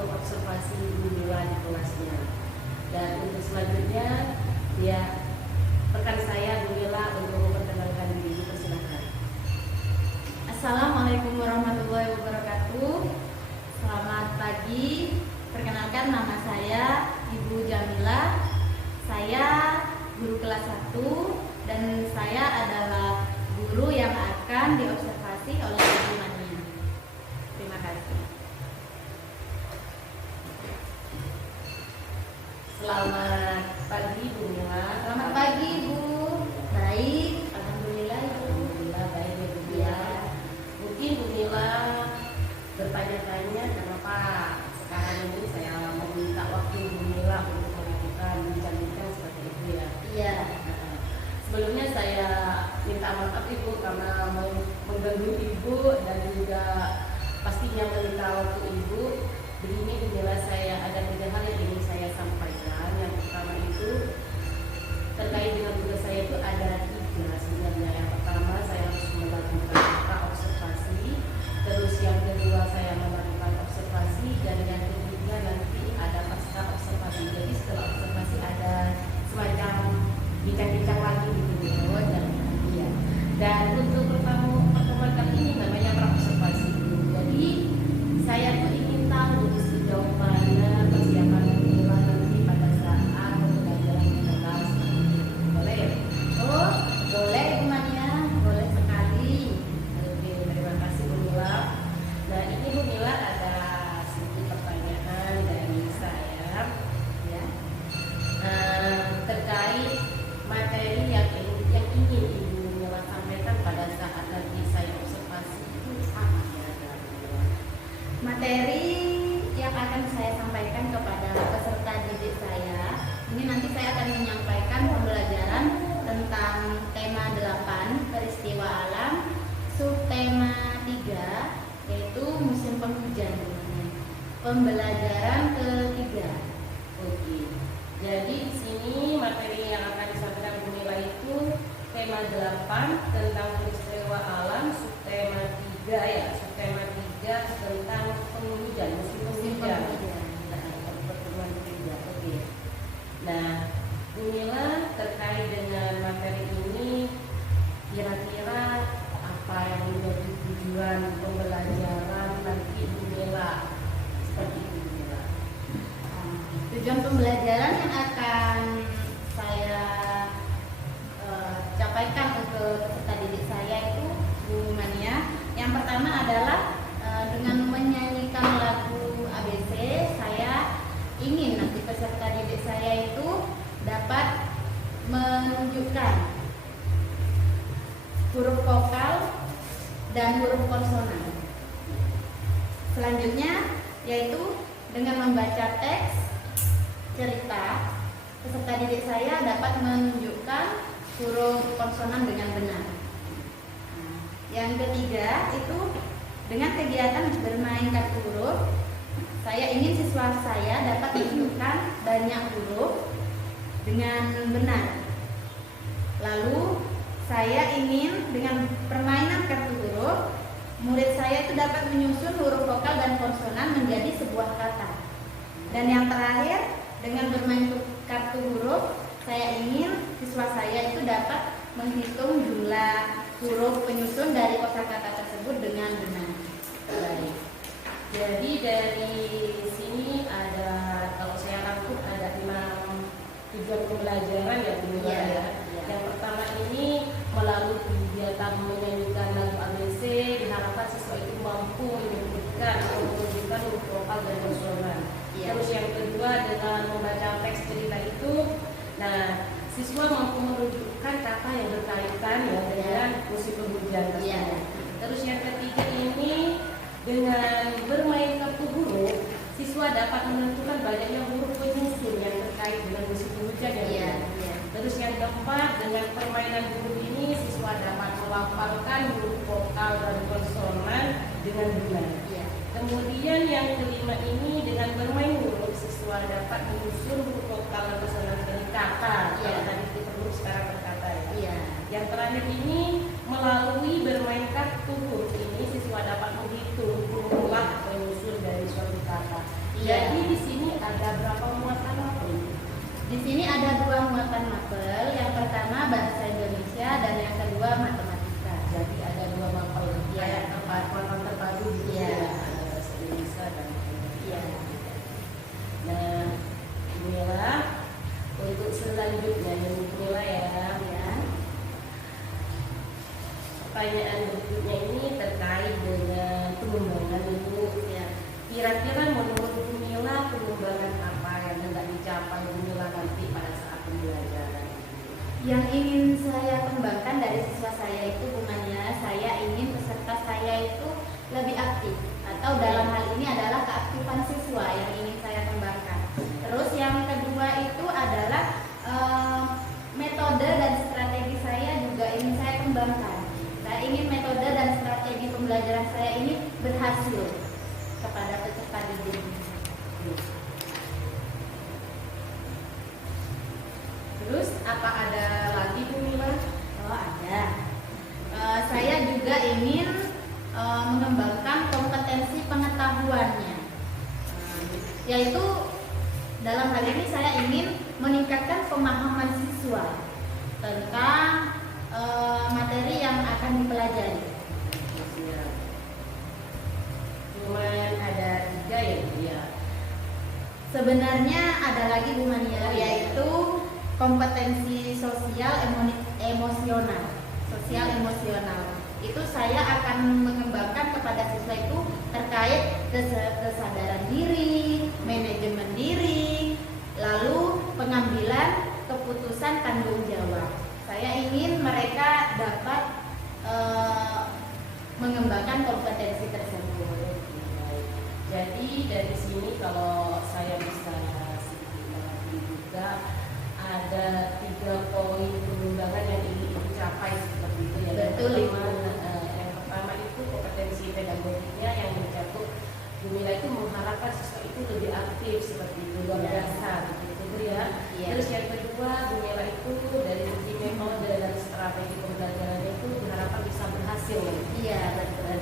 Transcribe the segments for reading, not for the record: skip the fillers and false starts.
mengobservasi Bumila di kelasnya. Dan untuk selanjutnya dia rekan saya Bumila untuk memperkenalkan diri. Persilakan. Assalamualaikum warahmatullahi wabarakatuh. Selamat pagi. Perkenalkan, nama saya Ibu Jamila. Saya guru kelas 1 dan saya adalah guru yang akan diobservasi oleh Ibu Mania. Terima kasih. Selamat pagi Bu Mila. Selamat pagi Bu. Baik, alhamdulillah Ibu. Alhamdulillah baik ya Bu Mila. Mungkin Bu Mila bertanya-tanya kenapa sekarang ini saya meminta waktu Bu Mila untuk melakukan bincang-bincang seperti itu ya. Iya. Sebelumnya saya minta maaf Ibu karena mengganggu Ibu dan juga pastinya meminta waktu Ibu. Begini Bu Mila, saya ada 3 hal yang ingin saya sampaikan. Yang pertama itu terkait dengan tugas saya itu ada 3 sebenarnya. Yang pertama saya harus melakukan observasi, terus yang kedua saya melakukan observasi, dan yang ketiga nanti ada pasca observasi. Jadi setelah observasi ada semacam bincang-bincang lagi gitu ya. Dan untuk pertemuan kali ini namanya praobservasi. Jadi saya tuh ingin tahu sejauh mana persiapan Bumila nanti pada saat pembelajaran di kelas. Boleh? Oh, boleh Ibu Mania, boleh sekali. Oke, terima kasih Bumila. Nah ini Bumila ada sedikit pertanyaan dari saya ya. Terkait materi yang ingin Ibu Bumila sampaikan pada saat nanti saya observasi itu apa kira-kira Bumila? Materi yang akan saya sampaikan kepada peserta didik saya, ini nanti saya akan menyampaikan pembelajaran tentang tema 8 peristiwa alam, subtema 3 yaitu musim penghujan. Pembelajaran ketiga. Oke. Jadi di sini materi yang akan disampaikan Bumila itu tema 8 tentang peristiwa alam, subtema 3 ya, subtema 3 tentang penghujan, musim penghujan. Nah, pertemuan ketiga. Oke. Nah, Bumila terkait dengan materi ini kira-kira apa yang menjadi tujuan pembelajaran nanti Bumila? Seperti itu Bumila. Tujuan pembelajaran yang akan saya capaikan untuk peserta didik saya itu Bu Mania. Yang pertama adalah dengan menyanyikan lagu ABC, saya ingin nanti peserta didik saya itu dapat menunjukkan huruf vokal dan huruf konsonan. Selanjutnya yaitu dengan membaca teks cerita, peserta didik saya dapat menunjukkan huruf konsonan dengan benar. Yang ketiga itu dengan kegiatan bermain kartu huruf, saya ingin siswa saya dapat menentukan banyak huruf dengan benar. Lalu saya ingin dengan permainan kartu huruf, murid saya itu dapat menyusun huruf vokal dan konsonan menjadi sebuah kata. Dan yang terakhir, dengan bermain kartu huruf, saya ingin siswa saya itu dapat menghitung jumlah huruf penyusun dari kosakata tersebut dengan benar. Baik. Jadi dari sini ada, kalau saya rangkum ada 5 tujuan pembelajaran ya Bu Mila ya. Yang pertama ini melalui kegiatan menyanyikan lagu ABC diharapkan siswa itu mampu menyebutkan atau menunjukkan huruf vokal dan konsonan. Terus yang kedua dengan membaca teks cerita itu, nah siswa mampu menunjukkan kata yang berkaitan ya dengan musim penghujan tersebut. Terus yang ketiga ini dengan bermain kartu huruf, siswa dapat menentukan banyaknya huruf penyusun yang terkait dengan musim penghujan ya. Terus yang keempat, dengan permainan huruf ini siswa dapat melafalkan huruf vokal dan konsonan dengan benar. Kemudian yang kelima ini dengan bermain huruf siswa dapat menyusun huruf vokal dan konsonan menjadi kata. Kalau tadi itu huruf sekarang berkata ya. Yang terakhir ini melalui bermain kartu huruf ini siswa dapat menghitung jumlah penyusun dari suatu kata. Jadi mapel. Yang pertama bahasa Indonesia dan yang kedua matematika. Jadi ada 2 mapel Iya. kayak mapel terpadu gitu Iya. ya. Ada bahasa Indonesia dan Iya. Nah, Mila, untuk selanjutnya yang Mila ya, Ya. pertanyaan berikutnya ini terkait dengan pengembangan itu. Ya. Kira-kira menurut Bu Mila pengembangan apa yang hendak dicapai Bu Mila nanti pada saat pembelajaran? Yang ingin saya kembangkan dari siswa saya itu bukannya saya ingin peserta saya itu lebih aktif, atau dalam hal ini adalah keaktifan siswa yang ingin saya kembangkan. Terus yang kedua itu adalah metode dan strategi saya juga ingin saya kembangkan. Saya ingin metode dan strategi pembelajaran saya ini berhasil kepada peserta didik. Terus apa ada lagi Bu Mila? Oh ada. Saya juga ingin mengembangkan kompetensi pengetahuannya, yaitu dalam hal ini saya ingin meningkatkan pemahaman siswa tentang materi yang akan dipelajari. Cuman ada 3 ya Bu ya. Sebenarnya ada lagi Bu Mania, yaitu kompetensi sosial emosional. Sosial emosional. Itu saya akan mengembangkan kepada siswa itu terkait kesadaran diri, manajemen diri, lalu pengambilan keputusan tanggung jawab. Saya ingin mereka dapat mengembangkan kompetensi tersebut. Jadi dari sini kalau saya bisa sedikit mengerti juga ada 3 poin pengembangan yang ingin dicapai seperti itu ya. Betul, Yang pertama itu kompetensi pedagogiknya yang mencakup Bu Mila itu mengharapkan siswa itu lebih aktif seperti itu, luar biasa begitu Bu ya. Iya. Terus yang kedua Bu Mila itu dari sisi metode dan strategi pembelajaran itu diharapkan bisa berhasil. Iya, betul.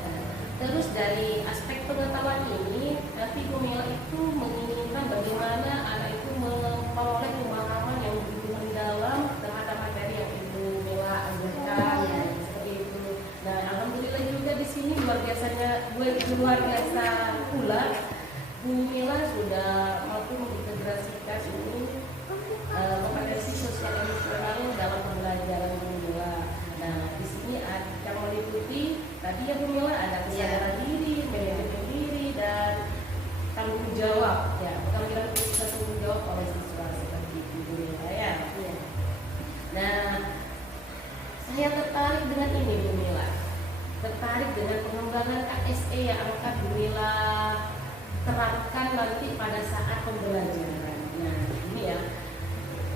Terus dari aspek pengetahuan ini, tapi Bu Mila itu menginginkan bagaimana anak itu memperoleh pemahaman yang lebih mendalam terhadap materi yang Ibu Mila ajarkan, Iya. seperti itu. Nah, alhamdulillah juga di sini luar biasa pula Bu Mila sudah mampu mengintegrasikan ini kompetensi sosial emosional dalam pembelajaran Bu Mila. Nah, di sini akan meliputi tadi ya Bu Mila ada kesadaran diri, manajemen diri dan tanggung jawab ya, pengambilan keputusan tanggung jawab oleh siswa seperti itu Bu Mila ya. Nah, saya tertarik dengan ini Bu Mila, tertarik dengan pengembangan KSE yang akan Bu Mila terapkan nanti pada saat pembelajaran. Nah, ini ya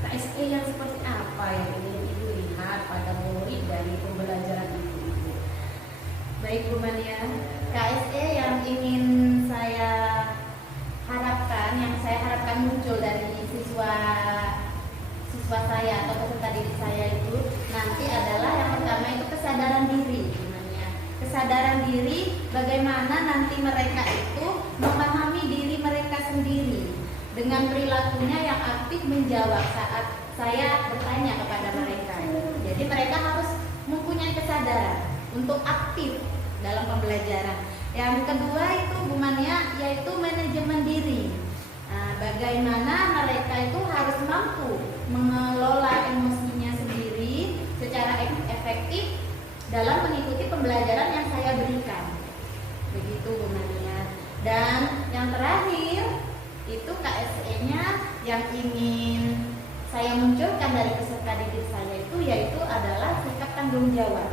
KSE yang seperti apa yang ingin Ibu lihat pada murid dari pembelajaran itu? Baik Bu Mania, KSE yang ingin saya harapkan, yang saya harapkan muncul dari siswa saya atau peserta didik saya itu nanti adalah yang pertama itu kesadaran diri. Bu Mania. Kesadaran diri bagaimana nanti mereka itu memahami diri mereka sendiri dengan perilakunya yang aktif menjawab saat saya bertanya kepada mereka. Jadi mereka harus mempunyai kesadaran untuk aktif dalam pembelajaran. Yang kedua itu Bu Mania, yaitu manajemen diri. Nah, bagaimana mereka itu harus mampu mengelola emosinya sendiri secara efektif dalam mengikuti pembelajaran yang saya berikan. Begitu Bu Mania. Dan yang terakhir itu KSE-nya yang ingin saya munculkan dari peserta didik saya itu yaitu adalah sikap tanggung jawab.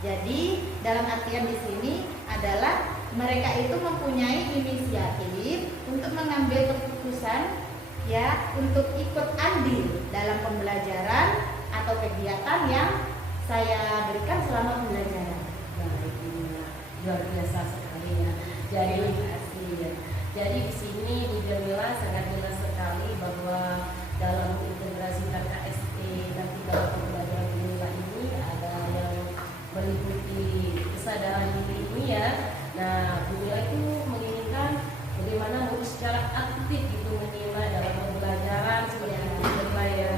Jadi dalam artian di sini adalah mereka itu mempunyai inisiatif untuk mengambil keputusan ya untuk ikut andil dalam pembelajaran atau kegiatan yang saya berikan selama pembelajaran. Baik, ini luar biasa sekali ya. Jadi di sini Bu Jamila sangat jelas sekali bahwa dalam integrasikan KSE nanti dalam pembelajaran Bu Mila ini ada yang meliputi kesadaran diri ini ya. Nah, Bu Mila itu menginginkan bagaimana murid secara aktif gitu menilai dalam pembelajaran seperti itu ya.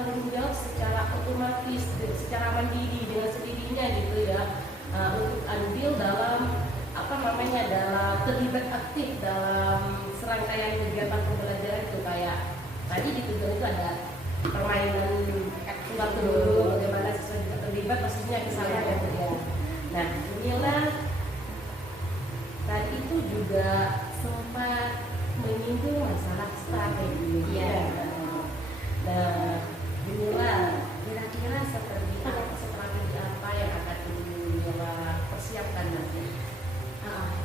bertanggung jawab secara otomatis, secara mandiri dengan sendirinya gitu ya, untuk andil dalam dalam terlibat aktif dalam serangkaian kegiatan pembelajaran itu. Kayak tadi di tujuan itu ada permainan waktu dulu, bagaimana siswa juga terlibat, pastinya misalnya gitu ya. Nah, inilah tadi itu juga sempat menyinggung masalah strategi. Iya. Nah, inilah kira-kira seperti apa, strategi apa yang akan Mila persiapkan nanti?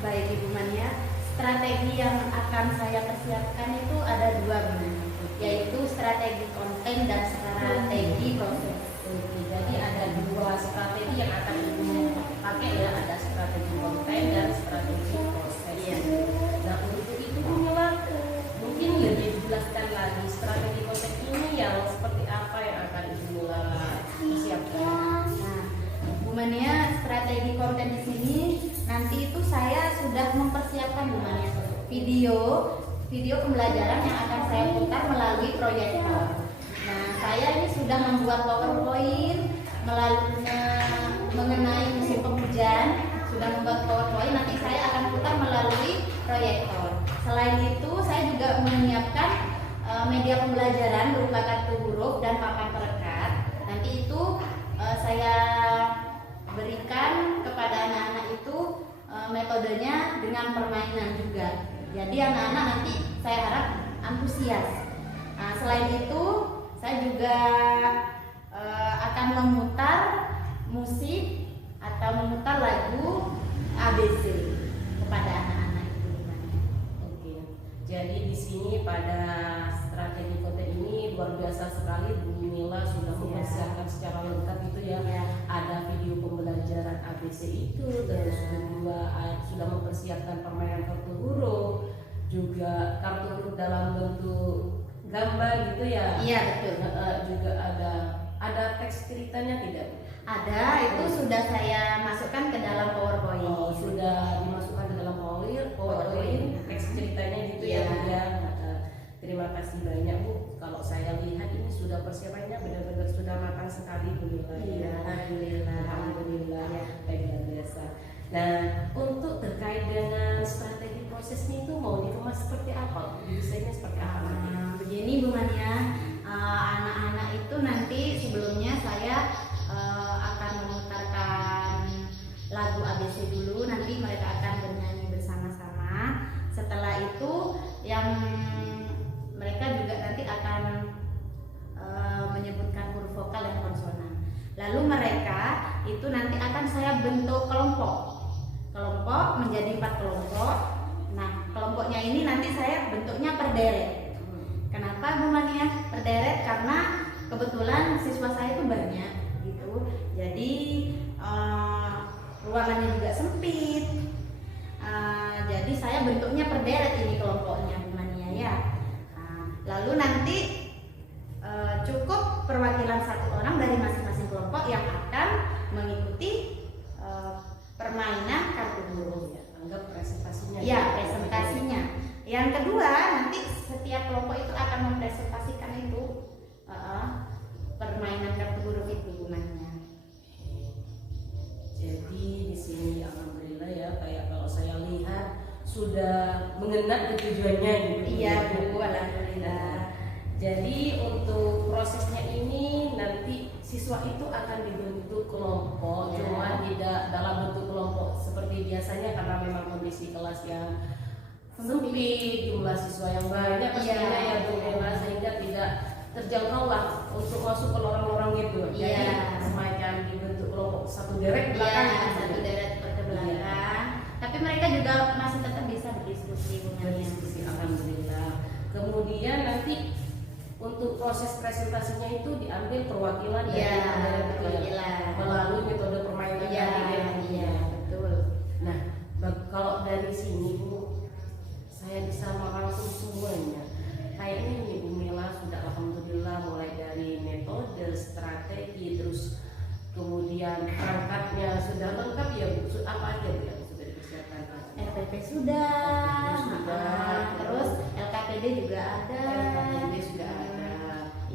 Baik Ibu Mania, strategi yang akan saya persiapkan itu ada dua benar, yaitu strategi konten dan strategi proses. Oke, jadi ada dua strategi yang akan Ibu pakai ya, ada strategi konten dan strategi proses. Iya. Nah, untuk itu Mila mungkin lebih dijelaskan lagi strategi konten ini yang seperti apa yang akan Ibu Mila persiapkan. Nah, Bu Mania, strategi konten di sini nanti itu saya sudah mempersiapkan Bu Mania video pembelajaran yang akan saya putar melalui proyektor. Nah, saya ini sudah membuat PowerPoint mengenai musim penghujan, sudah membuat PowerPoint, nanti saya akan putar melalui proyektor. Selain itu, saya juga menyiapkan media pembelajaran berupa kartu huruf dan papan perekat. Nanti itu saya berikan kepada anak-anak itu metodenya dengan permainan juga. Jadi anak-anak nanti saya harap antusias. Nah, selain itu saya juga akan memutar musik atau memutar lagu ABC kepada anak-anak itu. Oke, jadi di sini pada strategi konten ini luar biasa sekali Bu Mila sudah mempersiapkan secara lengkap itu ya. Ada video pembelajaran ABC itu, terus kedua sudah mempersiapkan permainan kartu huruf, juga kartu huruf dalam bentuk gambar gitu ya. Iya, betul. Juga ada teks ceritanya tidak? Ada, itu sudah saya masukkan ke dalam PowerPoint. Oh, sudah dimasukkan ke dalam PowerPoint teks ceritanya gitu ya Bu ya. Terima kasih banyak Bu. Kalau saya lihat ini sudah persiapannya benar-benar sudah matang sekali Bu Mila. Iya, Alhamdulillah. Luar biasa. Nah, untuk terkait dengan strategi prosesnya itu mau dikemas seperti apa? Desainnya seperti apa nanti? Begini Bu Mania, anak-anak itu nanti sebelumnya saya akan memutarkan lagu ABC dulu, nanti mereka akan bernyanyi bersama-sama. Setelah itu yang mereka juga nanti akan menyebutkan huruf vokal dan konsonan. Lalu mereka itu nanti akan saya bentuk kelompok menjadi 4 kelompok. Nah, kelompoknya ini nanti saya bentuknya perderet. Kenapa Bu Mania perderet? Karena kebetulan siswa saya itu banyak gitu. Jadi ruangannya juga sempit. Jadi saya bentuknya perderet ini kelompoknya Bu Mania ya. Lalu nanti cukup perwakilan 1 orang dari masing-masing kelompok yang akan mengikuti permainan kartu huruf. Anggap presentasinya. Ya, presentasinya. Yang kedua, nanti setiap kelompok itu akan mempresentasikan itu permainan kartu huruf itu gunanya. Jadi di sini alhamdulillah ya, kayak kalau saya lihat sudah mengenal ke tujuannya gitu. Iya Bu, alhamdulillah. Jadi untuk prosesnya ini nanti siswa itu akan dibentuk kelompok, cuma tidak dalam bentuk kelompok seperti biasanya karena memang kondisi kelas yang sempit, jumlah siswa yang banyak pastinya ya Bu Mila, sehingga tidak terjangkau lah untuk masuk ke lorong-lorong gitu. Jadi semacam dibentuk kelompok satu deret belakang, satu deret ke belakang. Tapi mereka juga masih tetap bisa berdiskusi. Alhamdulillah. Kemudian nanti untuk proses presentasinya itu diambil perwakilan dari melalui metode permainan. Iya, betul. Nah, kalau dari sini Bu, saya bisa merangkum semuanya. Kayaknya ini Bu Mila sudah alhamdulillah mulai dari metode, strategi, terus kemudian perangkatnya sudah lengkap ya Bu. Apa aja Bu yang sudah dipersiapkan? RPP sudah, terus LKPD juga ada. LKPD sudah ada.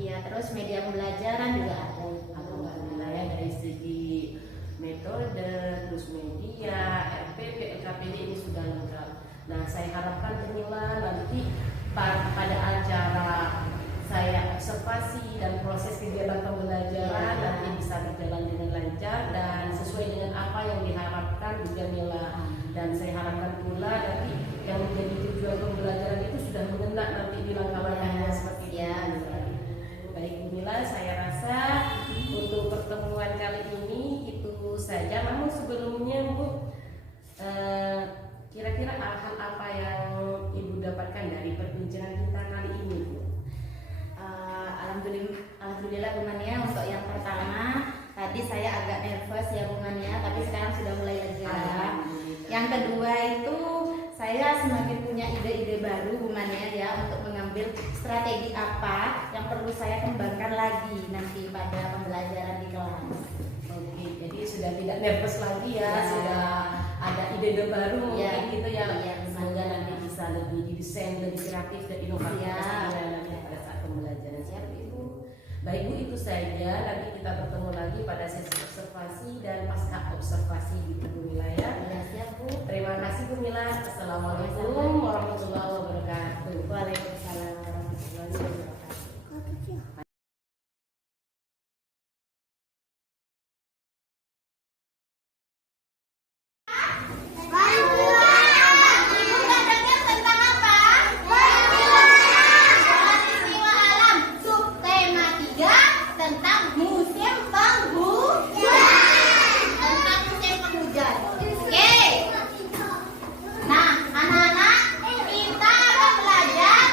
Iya, Terus media pembelajaran juga ada. Alhamdulillah ya, dari segi metode, terus media, RPP, LKPD ini sudah lengkap. Nah, saya harapkan Gemila nanti pada acara saya observasi dan proses kegiatan pembelajaran nanti bisa berjalan dengan lancar dan sesuai dengan apa yang diharapkan Bu Jamila. Dan saya harapkan pula nanti yang menjadi tujuan pembelajaran itu sudah mengena nanti di langkah-langkahnya seperti itu. Baik Bu Mila, saya rasa untuk pertemuan kali ini itu saja. Namun sebelumnya Bu, kira-kira hal apa yang Ibu dapatkan dari perbincangan kita kali ini Bu? Alhamdulillah Bu Mania, untuk yang pertama tadi saya agak nervous ya Bu Mania, tapi sekarang sudah mulai lega. Yang kedua itu saya semakin punya ide-ide baru Bu Mania ya, untuk mengambil strategi apa yang perlu saya kembangkan lagi nanti pada pembelajaran di kelas. Oke, jadi sudah tidak nervous lagi ya, sudah ada ide-ide baru mungkin gitu ya. Semoga nanti bisa lebih didesain, lebih kreatif dan inovatif nanti pada saat pembelajaran. Siap Ibu. Baik Bu, itu saja. Nanti kita bertemu lagi pada sesi observasi dan pasca observasi gitu Bu Mila ya. Siap Bu. Terima kasih Bu Mila. Assalamualaikum warahmatullahi wabarakatuh. Waalaikumsalam warahmatullahi wabarakatuh. Nah, anak-anak, kita akan belajar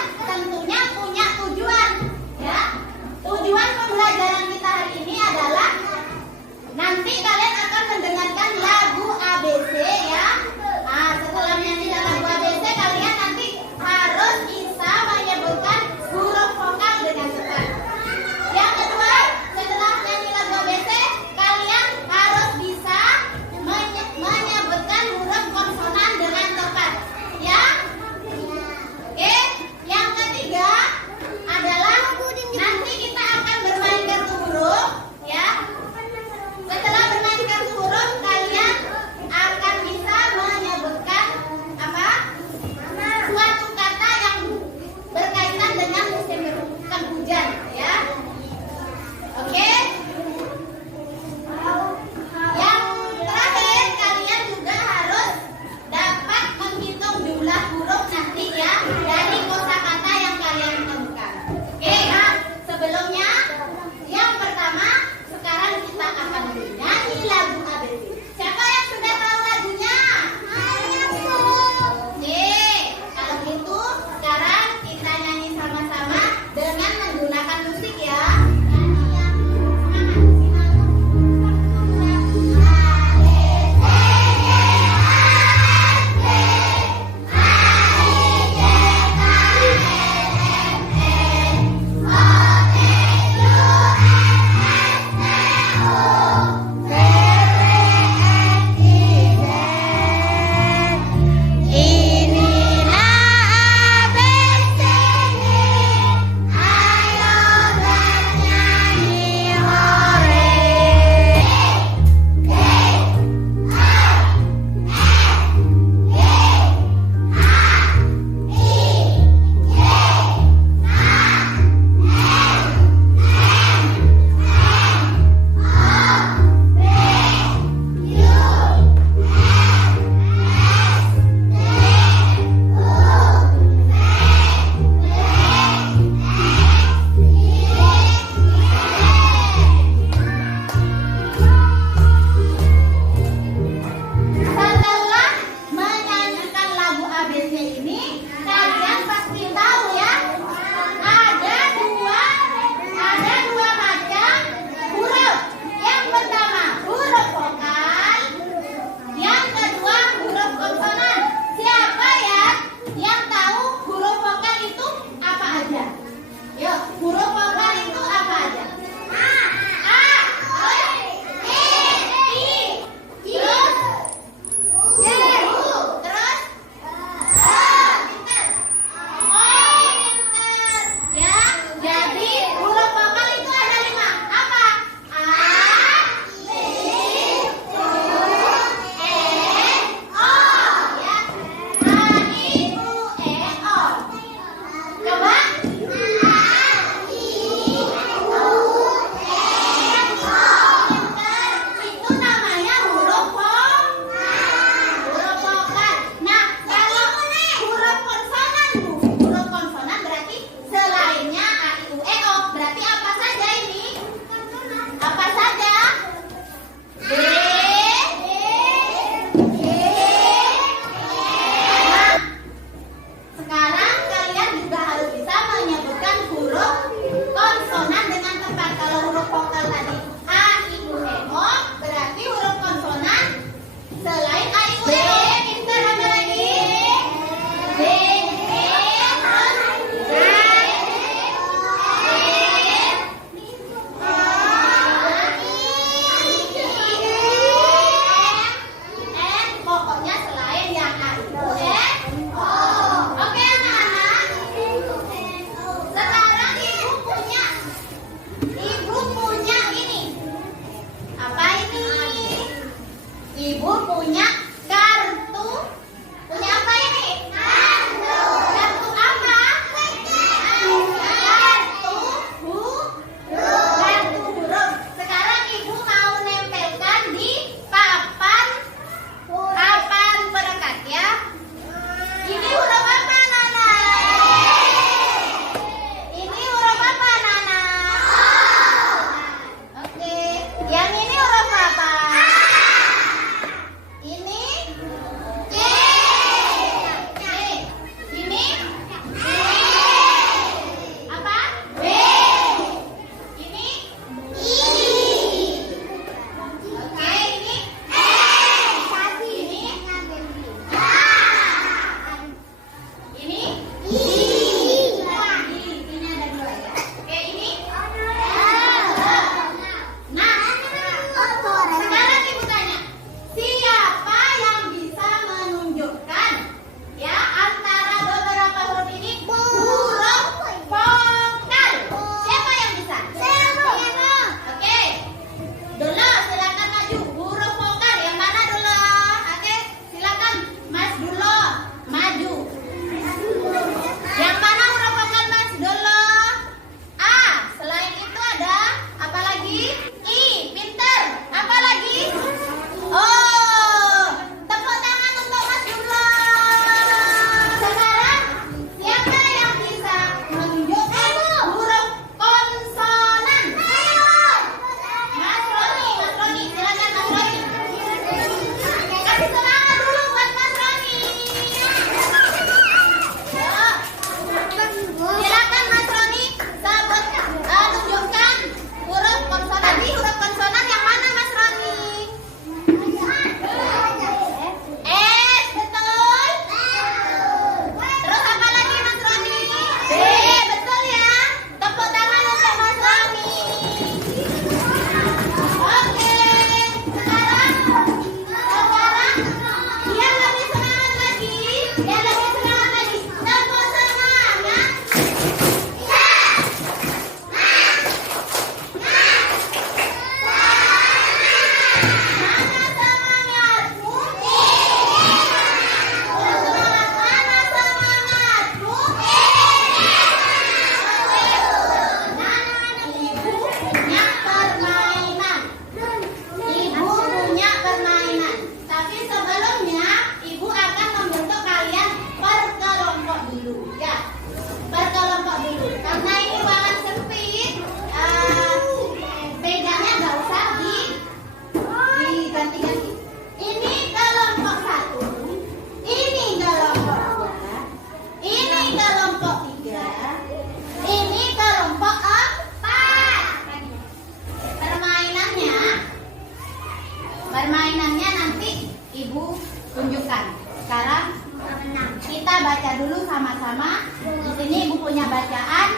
pembacaan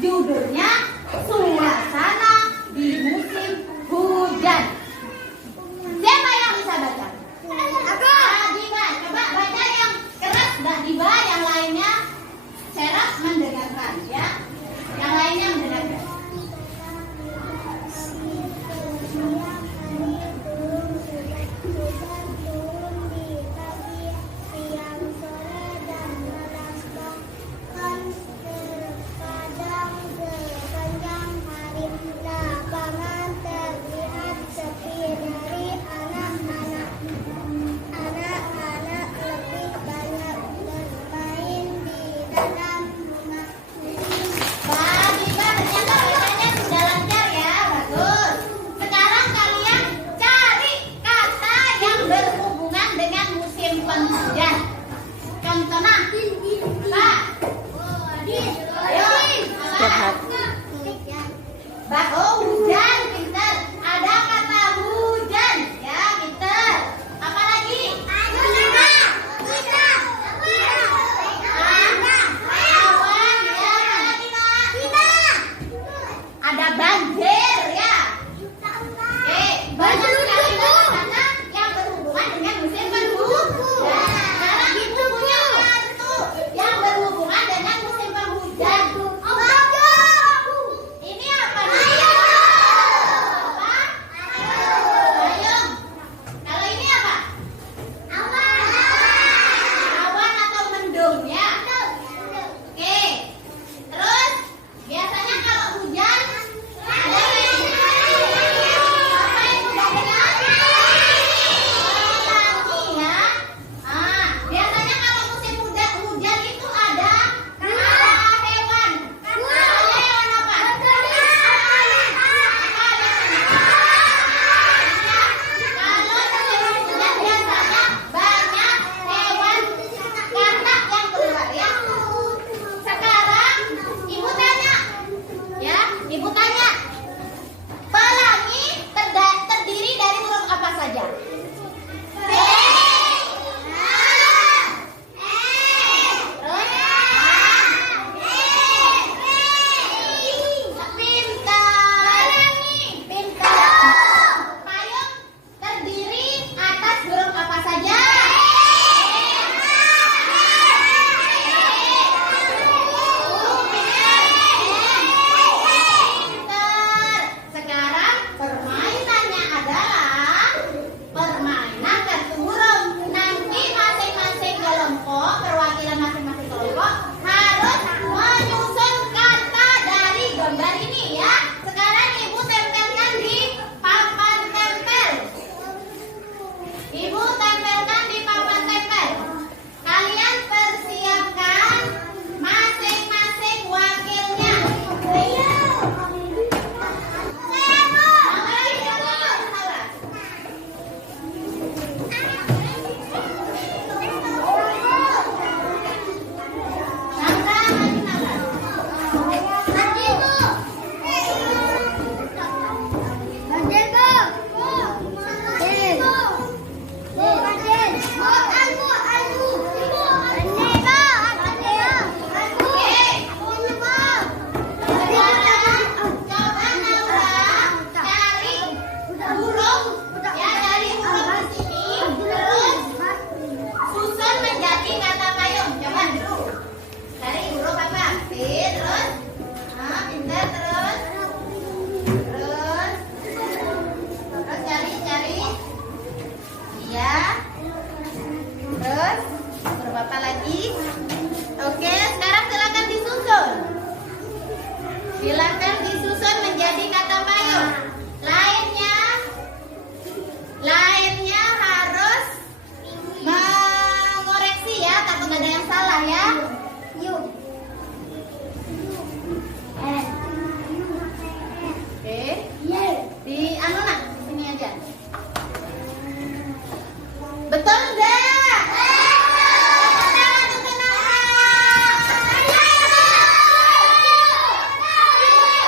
judulnya Suasana di Musim Hujan. Siapa yang bisa baca? Aku. Diva, coba baca yang keras dan Diva, yang lainnya Serap mendengarkan ya. Yang lainnya mendengarkan. Hujan, pintar. Ada kata hujan, ya pintar. Apa lagi? Awan, ya. Ada banjir, ya. Oke, banyak sekali kata-kata yang berhubungan dengan musim penghujan. Sekarang ibu punya kartu yang berhubungan dengan musim penghujan. Ini apa nih? Apa? Payung. Kalau ini apa? Awan atau mendung, ya. Oke. Terus biasanya kalau hujan ada apa yang udah dengar? Pelangi, ya. Biasanya kalau musim hujan itu ada hewan. Namanya hewan apa? Kalau musim hujan biasanya banyak hewan katak yang keluar, ya. Sekarang ibu tanya, ya, ibu tanya, pelangi terdiri dari huruf apa saja? Pintar. Payung terdiri atas huruf apa saja? Pintar. Sekarang permainannya adalah permainan kartu huruf. Nanti masing-masing kelompok, perwakilan masing-masing kelompok harus menyusun kata dari gambar ini, ya. Sekarang ibu tempelkan di papan tempel. Ibu tempelkan di papan tempel. Kalian persiapkan masing-masing wakilnya. Susun menjadi kata payung. Coba dulu. Cari huruf apa? P, terus. Pintar, terus. Terus cari. Iya. Terus. Huruf apa lagi? Oke, sekarang silakan disusun. Silakan disusun menjadi kata payung. Lainnya harus mengoreksi, ya, takut ada yang salah, ya. Oke. Di sini aja. Betul enggak? Tepuk tangan.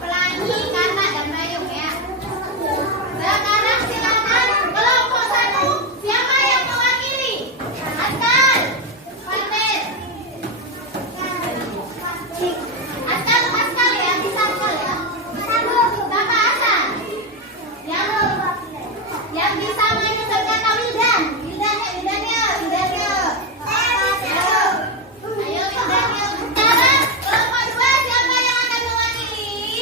Pelangi, Kanak, dan Mayung ya. Sekarang silakan kelompok 1. Siapa yang mewakili? Askal, Fatir. Askal ya, bisa Askal ya. Bapak Hasan. Yang bisa menyebutkan Wildan. Wildannya. Ayo Wildannya. Sekarang kelompok 2 siapa yang akan mewakili?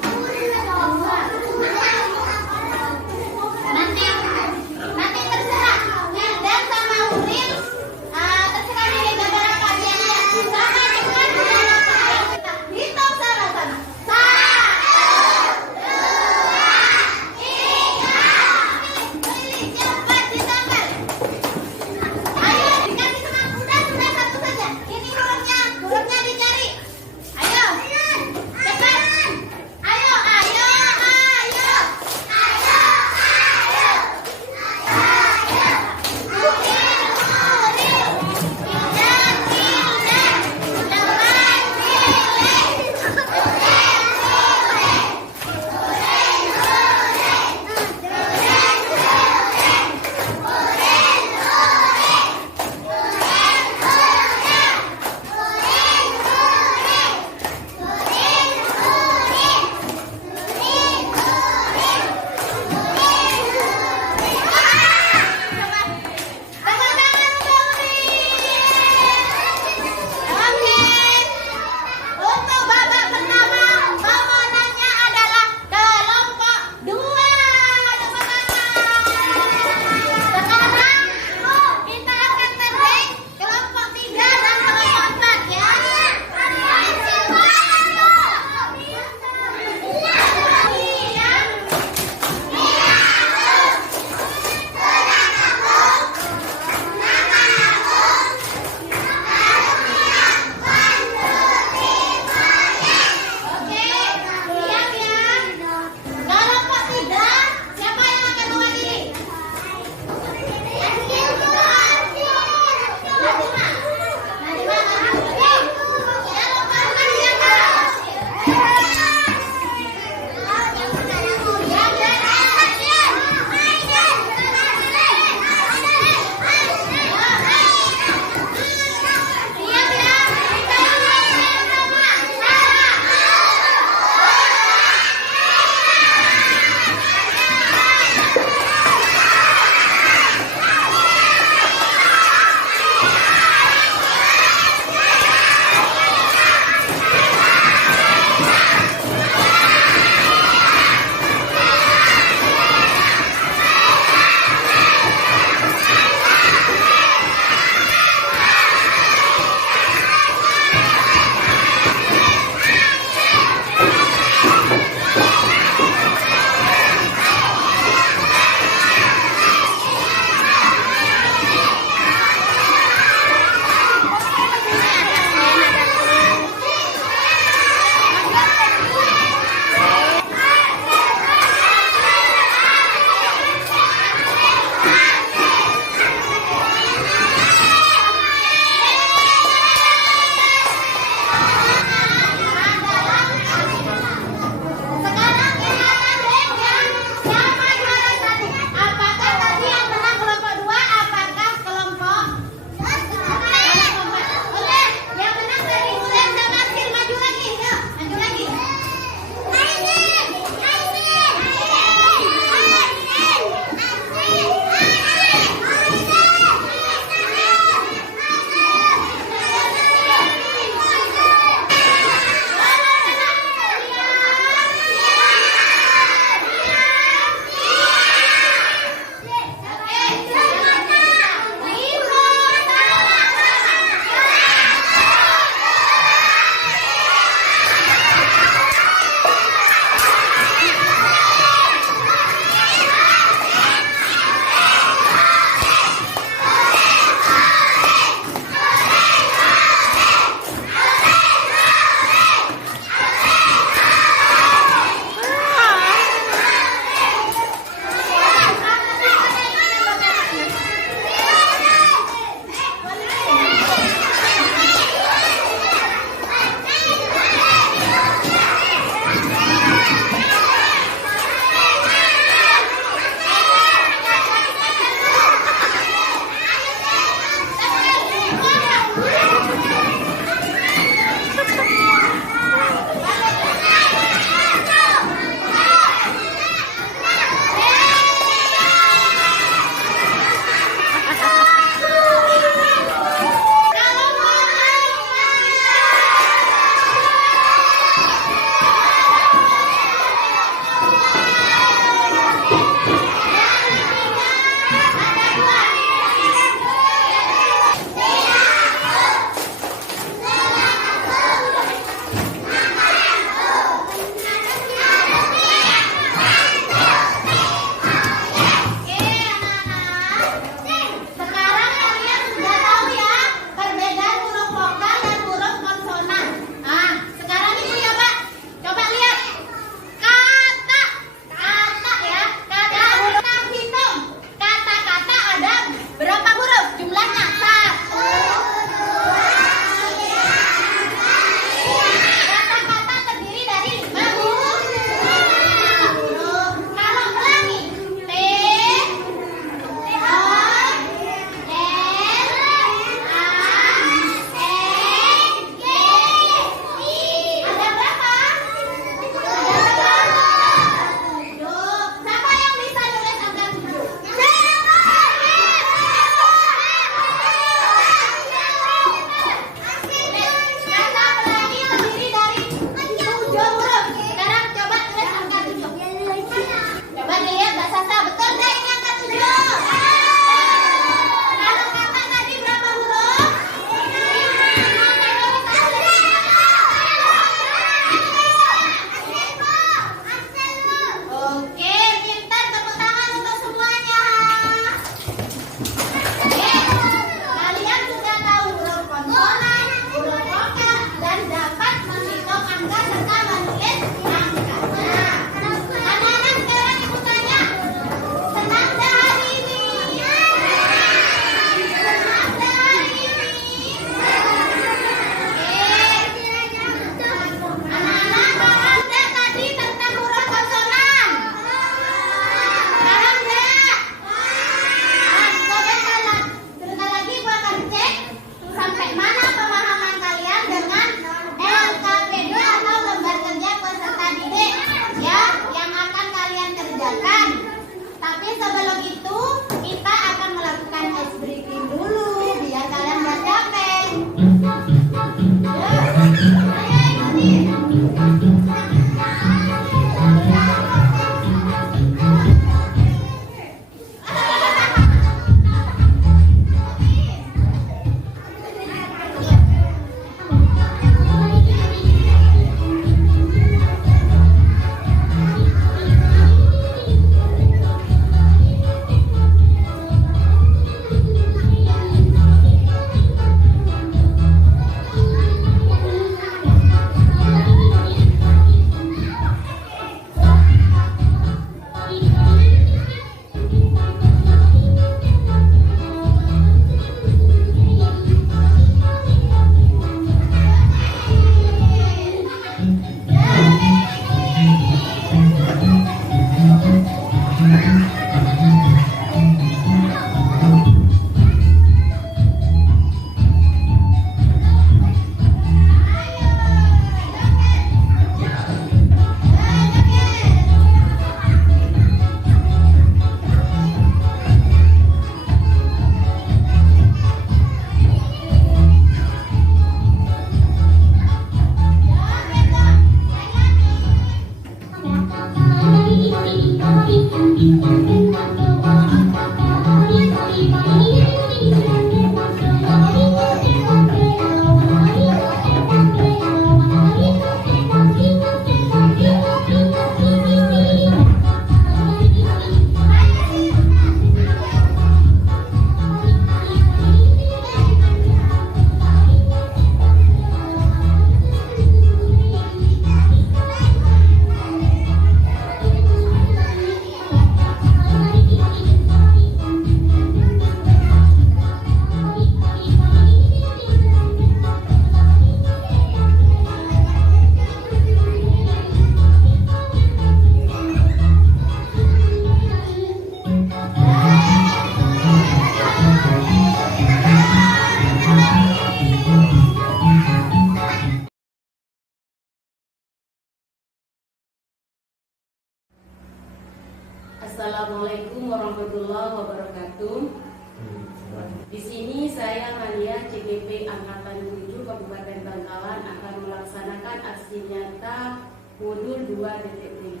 saya Mania CGP Angkatan 7 Kabupaten Bangkalan akan melaksanakan aksi nyata modul 2.3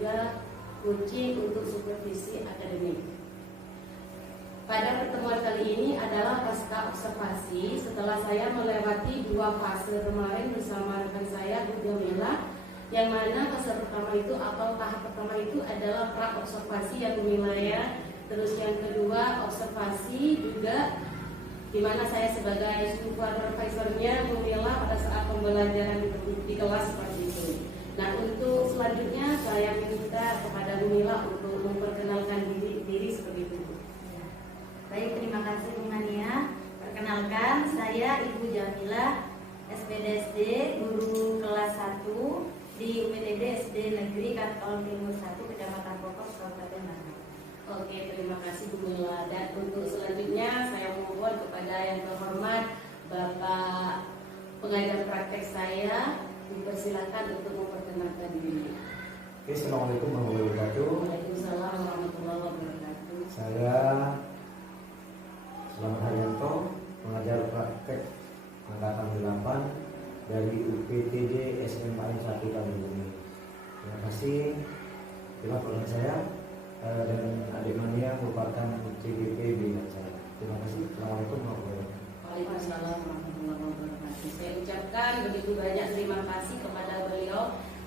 coaching untuk supervisi akademik. Pada pertemuan kali ini adalah pasca observasi setelah saya melewati 2 fase kemarin bersama rekan saya Bu Jamila, yang mana fase pertama itu atau tahap pertama itu adalah pra observasi yang wilayah, terus yang kedua observasi juga, di mana saya sebagai supervisornya Bu Mila pada saat pembelajaran di kelas seperti itu. Nah, untuk selanjutnya saya minta kepada Bu Mila untuk memperkenalkan diri seperti itu. Baik, terima kasih Bu Mania. Perkenalkan, saya Ibu Jamila, SPDSD, guru kelas 1 di UPTD SD Negeri Kantol Timur 1, Kecamatan Pokok, Kabupaten Bangkalan. Oke, terima kasih Bu Mila. Dan untuk selanjutnya saya mohon kepada yang terhormat Bapak pengajar praktek saya dipersilakan untuk memperkenalkan diri. Oke, Assalamualaikum warahmatullahi wabarakatuh. Waalaikumsalam warahmatullahi wabarakatuh. Saya Selamat Haryanto, pengajar praktek angkatan 8 dari UPTD SMA 1 Tanjung Bumi. Terima kasih. Itulah program saya dan adik Mania merupakan CGP bidang saya. Terima kasih. Assalamualaikum warahmatullahi wabarakatuh. Waalaikumsalam warahmatullahi wabarakatuh. Saya ucapkan begitu banyak terima kasih kepada beliau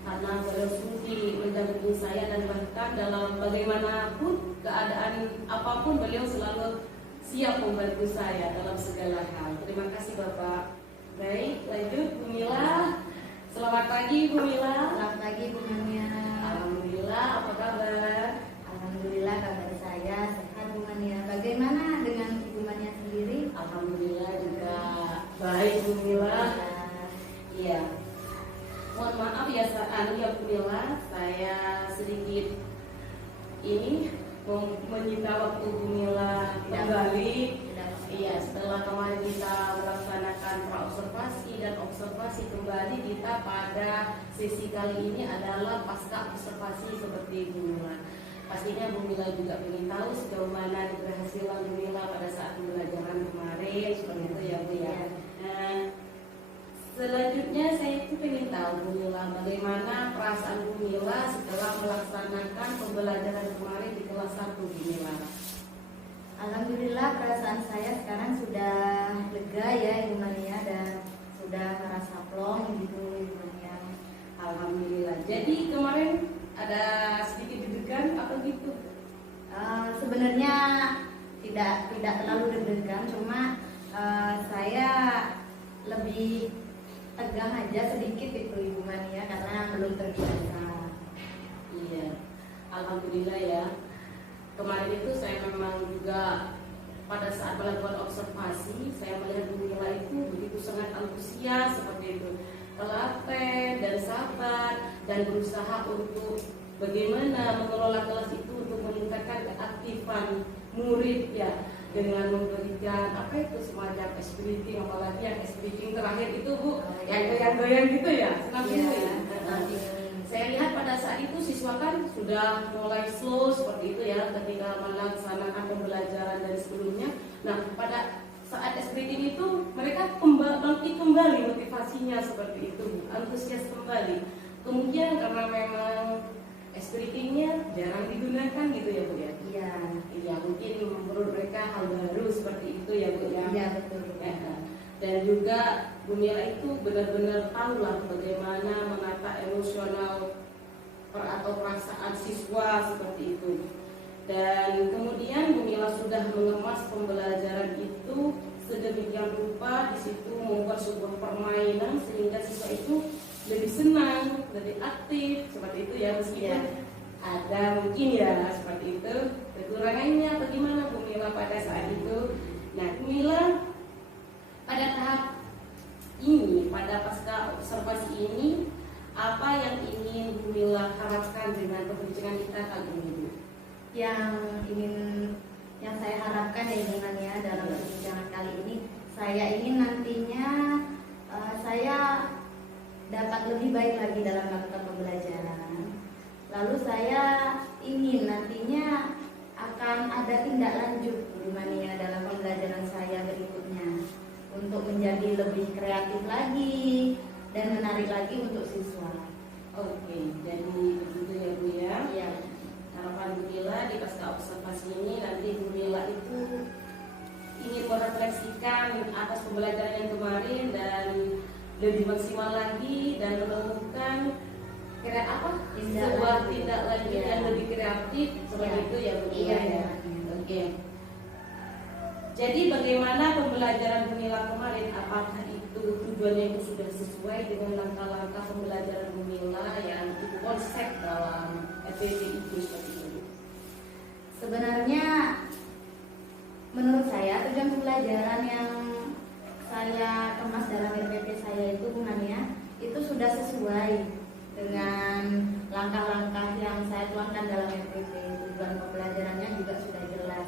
karena beliau sudi mendampingi saya dan bahkan dalam bagaimanapun keadaan apapun beliau selalu siap membantu saya dalam segala hal. Terima kasih Bapak. Baik, lanjut Bu Mila. Selamat pagi Bu Mila. Selamat pagi Bu Mania. Alhamdulillah, apa kabar? Alhamdulillah kabar saya sehat Bu Mania. Bagaimana dengan Ibu Mania sendiri? Alhamdulillah juga baik Bu Mila. Iya. Mohon maaf ya Bu Mila, saya sedikit ini menyita waktu Bu Mila kembali. Iya, setelah kemarin kita melaksanakan pra-observasi dan observasi kembali, kita pada sesi kali ini adalah pasca observasi seperti Bu Mila. Pastinya Bu Mila juga ingin tahu sejauh mana keberhasilan Bu Mila pada saat pembelajaran kemarin, seperti itu ya Bu ya. Nah, selanjutnya saya itu ingin tahu Bu Mila, bagaimana perasaan Bu Mila setelah melaksanakan pembelajaran kemarin di kelas 1 Bu Mila. Alhamdulillah perasaan saya sekarang sudah lega ya Ibu Mania, dan sudah merasa plong gitu Ibu Mania. Alhamdulillah. Jadi kemarin ada sedikit deg-degan atau gitu? Sebenarnya tidak terlalu deg-degan, cuma saya lebih tegang aja sedikit itu Ibu Mania karena belum terbiasa. Iya, alhamdulillah ya. Kemarin itu saya memang juga pada saat melakukan observasi, saya melihat Bu Mila itu begitu sangat antusias seperti itu, telaten dan sabar dan berusaha untuk bagaimana mengelola kelas itu untuk meningkatkan keaktifan murid ya, dengan memberikan apa itu semacam spiriting, apalagi yang spiriting terakhir itu Bu, yang goyang-goyang gitu ya, senang gitu ya. Saya lihat pada saat itu siswa kan sudah mulai slow seperti itu ya ketika melaksanakan pembelajaran dari sebelumnya. Nah, pada saat spiriting itu mereka bangkit kembali motivasinya seperti itu, antusias kembali. Kemudian karena memang spiritingnya jarang digunakan gitu ya Bu ya. Iya. Iya, mungkin menurut mereka hal baru seperti itu ya Bu ya. Iya betul. Ya. Dan juga Bu Mila itu benar-benar tahulah bagaimana menata emosional atau perasaan siswa seperti itu. Dan kemudian Bu Mila sudah mengemas pembelajaran itu sedemikian rupa, di situ membuat sebuah permainan sehingga siswa itu lebih senang, lebih aktif seperti itu ya, meskipun ada mungkin ya seperti itu kekurangannya. Bagaimana Bu Mila pada saat itu? Nah, Bu Mila pada tahap ini, pada pasca observasi ini, apa yang ingin Bu Mila harapkan dengan perbincangan kita kali ini Bu? Yang saya harapkan ya Ibu Mania dalam perbincangan kali ini, saya ingin nantinya saya dapat lebih baik lagi dalam melakukan pembelajaran. Lalu saya ingin nantinya akan ada tindak lanjut Ibu Mania dalam pembelajaran saya berikutnya. lebih kreatif lagi dan menarik lagi untuk siswa. Oke, jadi begitu ya Bu ya. Iya. Harapan Bu Mila di pasca observasi ini nanti Bu Mila itu ingin merefleksikan atas pembelajaran yang kemarin dan lebih maksimal lagi dan menemukan sebuah tindak lanjut yang lebih kreatif seperti itu ya Bu Mila ya. Oke. Jadi bagaimana pembelajaran Bu Mila kemarin? Apakah itu tujuannya itu sudah sesuai dengan langkah-langkah pembelajaran Bu Mila yang itu konsep dalam FPP itu seperti itu? Sebenarnya menurut saya tujuan pembelajaran yang saya kemas dalam RPP saya itu Mania itu sudah sesuai dengan langkah-langkah yang saya tuangkan dalam RPP. Tujuan pembelajarannya juga sudah jelas.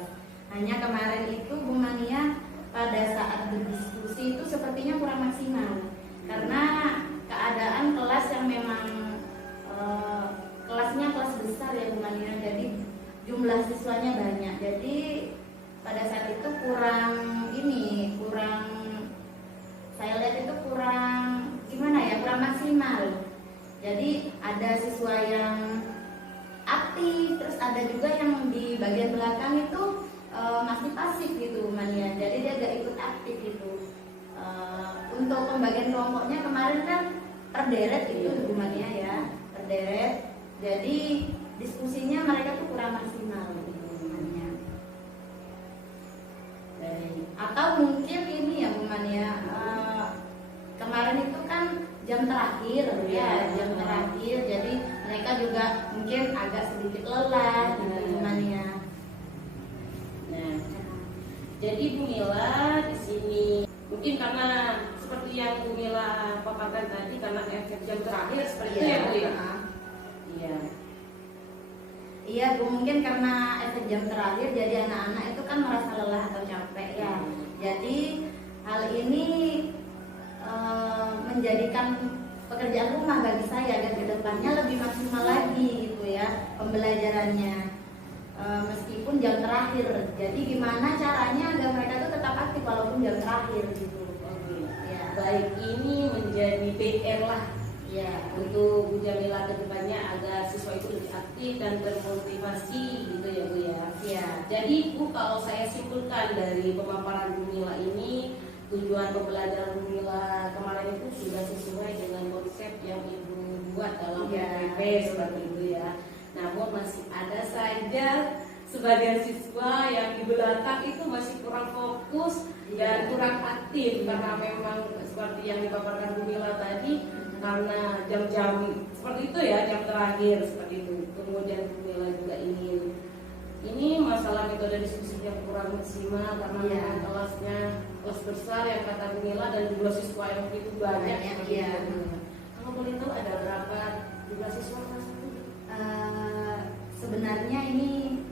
Hanya kemarin itu Bu Mania pada saat berdiskusi itu sepertinya kurang maksimal karena keadaan kelas yang memang kelasnya kelas besar ya Bu Mania, jadi jumlah siswanya banyak. Jadi pada saat itu kurang saya lihat itu kurang gimana ya, kurang maksimal. Jadi ada siswa yang aktif, terus ada juga yang di bagian belakang itu masih pasif gitu Mania. Jadi dia gak ikut aktif gitu. Untuk pembagian kelompoknya kemarin kan terderet itu Bu Mania ya, terderet. Jadi diskusinya mereka tuh kurang maksimal gitu Mania. Atau mungkin ini ya Bu Mania, kemarin itu kan jam terakhir ya, jam terakhir. Jadi mereka juga mungkin agak sedikit lelah gitu Bu Mania. Nah, jadi Bu Mila di sini mungkin karena seperti yang Bu Mila paparkan tadi karena efek jam terakhir seperti itu ya Bu ya. Iya. Iya Bu, mungkin karena efek jam terakhir jadi anak-anak itu kan merasa lelah atau capek ya. Jadi hal ini menjadikan pekerjaan rumah bagi saya dan kedepannya lebih maksimal lagi gitu ya pembelajarannya. Meskipun jam terakhir, jadi gimana caranya agar mereka itu tetap aktif walaupun jam terakhir gitu. Oke. Ya. Baik, ini menjadi PR lah Ya. untuk Bu Jamila ke depannya agar siswa itu lebih aktif dan termotivasi gitu ya Bu ya. Ya. Jadi Bu, kalau saya simpulkan dari pemaparan Bu Mila ini, tujuan pembelajaran Bu Mila kemarin itu sudah sesuai dengan konsep yang Ibu buat dalam Ya. PPP seperti itu ya. Namun masih ada saja sebagian siswa yang di belakang itu masih kurang fokus dan kurang aktif karena memang seperti yang dipaparkan Bu Mila tadi, karena jam-jam seperti itu ya, jam terakhir seperti itu. Kemudian Bu Mila juga ini masalah metode diskusi yang kurang maksimal karena memang kelasnya kelas besar yang kata Bu Mila dan jumlah siswa yang begitu banyak. Iya. Kalau boleh tahu ada berapa jumlah siswa kelas itu? Sebenarnya ini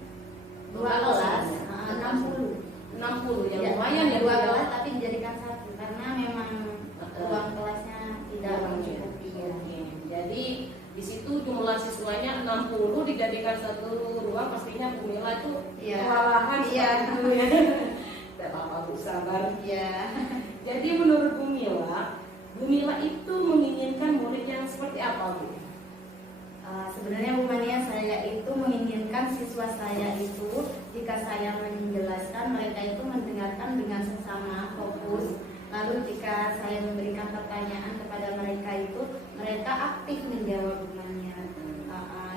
2 kelas 60 ya, ya, lumayan ya 2 Bu, ya. kelas tapi dijadikan satu karena memang ruang kelasnya tidak mencukupi ya. Oke. Jadi di situ jumlah siswanya 60 dijadikan satu ruang, pastinya Bu Mila itu kewalahan seperti itu ya. Tidak apa-apa Bu, sabar. Iya. Jadi menurut Bu Mila itu menginginkan murid yang seperti apa Bu? Sebenarnya Bu Mania, saya itu menginginkan siswa saya itu jika saya menjelaskan mereka itu mendengarkan dengan sesama fokus. Lalu jika saya memberikan pertanyaan kepada mereka itu mereka aktif menjawab Bu Mania.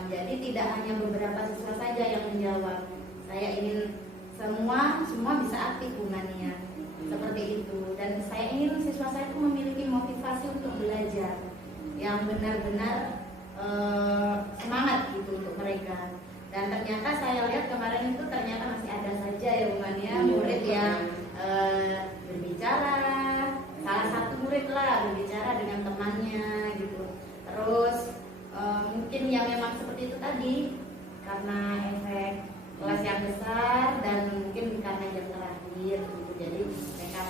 Jadi tidak hanya beberapa siswa saja yang menjawab. Saya ingin semua bisa aktif Bu Mania. Seperti itu. Dan saya ingin siswa saya itu memiliki motivasi untuk belajar yang benar-benar semangat gitu untuk mereka. Dan ternyata saya lihat kemarin itu ternyata masih ada saja ya Bu Mania murid yang berbicara, salah satu murid lah berbicara dengan temannya gitu. Terus mungkin yang memang seperti itu tadi karena efek kelas yang besar dan mungkin karena jam terakhir gitu, jadi mereka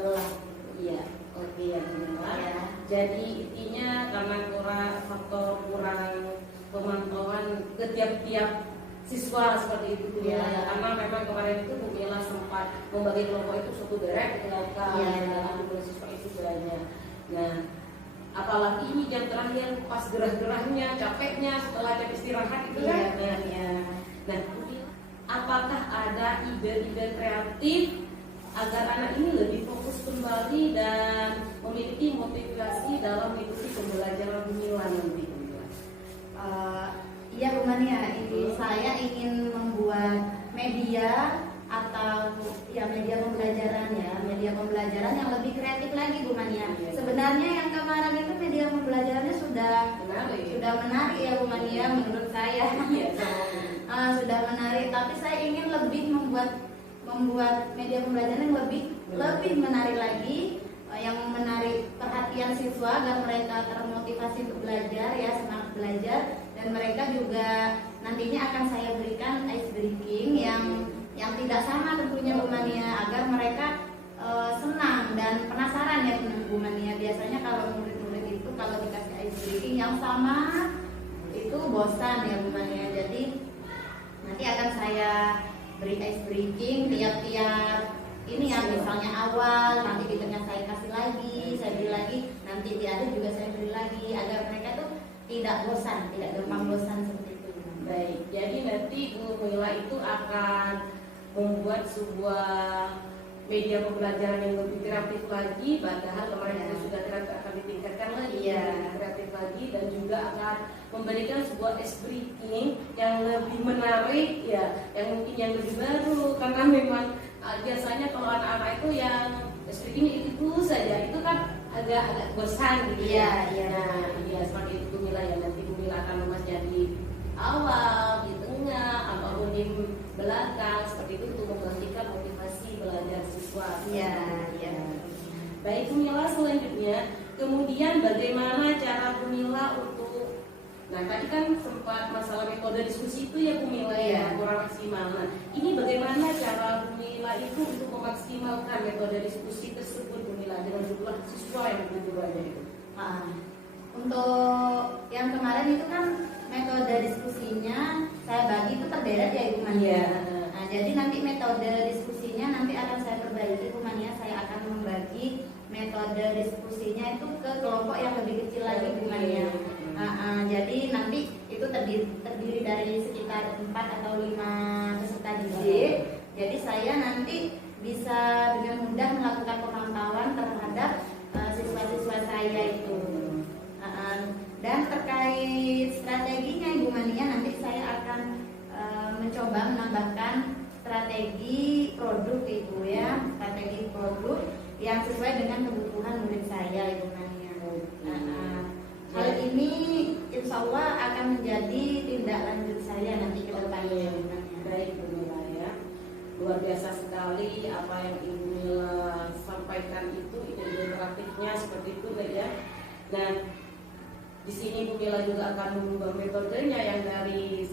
lelah. Iya, oke ya Bu Mila. Jadi intinya karena faktor kurang pemantauan ke tiap-tiap siswa seperti itu Bu Mila ya. Karena memang kemarin itu Bu Mila sempat membagi kelompok itu satu derek kelompok jumlah siswa itu apalagi ini jam terakhir pas gerah-gerahnya, capeknya setelah jam istirahat itu kan. Nah, apakah ada ide-ide kreatif agar anak ini lebih fokus kembali dan memiliki motivasi dalam mengikuti pembelajaran Gumila nanti? Iya Bu Mania, ini saya ingin membuat media atau ya media pembelajaran yang lebih kreatif lagi Bu Mania. Sebenarnya yang kemarin itu media pembelajarannya sudah menarik ya Bu Mania menurut saya. Sudah menarik, tapi saya ingin lebih membuat media pembelajaran yang lebih menarik lagi, yang menarik perhatian siswa agar mereka termotivasi untuk belajar ya, semangat belajar, dan mereka juga nantinya akan saya berikan ice breaking yang tidak sama tentunya Bu Mania, agar mereka senang dan penasaran ya Bu Mania. Biasanya kalau murid-murid itu kalau dikasih ice breaking yang sama itu bosan ya Bu Mania. Jadi nanti akan saya beri ice breaking tiap-tiap ini ya, misalnya awal, nanti di tengah saya kasih lagi, saya beri lagi, nanti di akhir juga saya beri lagi, agar mereka tuh tidak bosan, tidak gampang bosan seperti itu. Baik, jadi nanti Bu Mila itu akan membuat sebuah media pembelajaran yang lebih kreatif lagi, padahal kemarin itu sudah kreatif, akan ditingkatkan lagi, kreatif lagi, dan juga akan memberikan sebuah ice breaking yang lebih menarik ya, yang mungkin yang lebih baru, karena memang biasanya kalau anak-anak itu yang ice breaking itu saja, itu kan agak bosan gitu ya. Nah, iya seperti itu Mila ya, nanti Mila akan mengemas di awal, di tengah, ataupun di belakang, seperti itu untuk membangkitkan motivasi belajar siswa. Baik Bu Mila, selanjutnya kemudian bagaimana cara Bu Mila untuk, nah tadi kan sempat masalah metode diskusi itu ya Bu Mila ya, kurang maksimal. Nah, ini bagaimana cara Bu Mila itu untuk memaksimalkan metode diskusi tersebut Bu Mila dengan jumlah siswa yang begitu banyak itu? Untuk yang kemarin itu kan metode diskusinya saya bagi itu terderet ya Ibu Mania. Nah, jadi nanti metode diskusinya nanti akan saya perbaiki Bu Mania. Saya akan membagi metode diskusinya itu ke kelompok yang lebih kecil lagi Bu Mania. Jadi nanti itu terdiri dari sekitar 4 atau 5 peserta didik. Jadi saya nanti bisa dengan mudah melakukan pemantauan terhadap siswa-siswa saya itu. Dan terkait strateginya Ibu Mania, nanti saya akan mencoba menambahkan strategi produk itu ya, strategi produk yang sesuai dengan kebutuhan murid saya Ibu Mania. Hal ini insya Allah akan menjadi tindak lanjut saya nanti ke depannya. Baik Bu Mila ya, luar biasa sekali apa yang Ibu Mila sampaikan itu, ide-ide kreatifnya seperti itu ya. Nah, di sini Bu Mila juga akan mengubah metodenya yang dari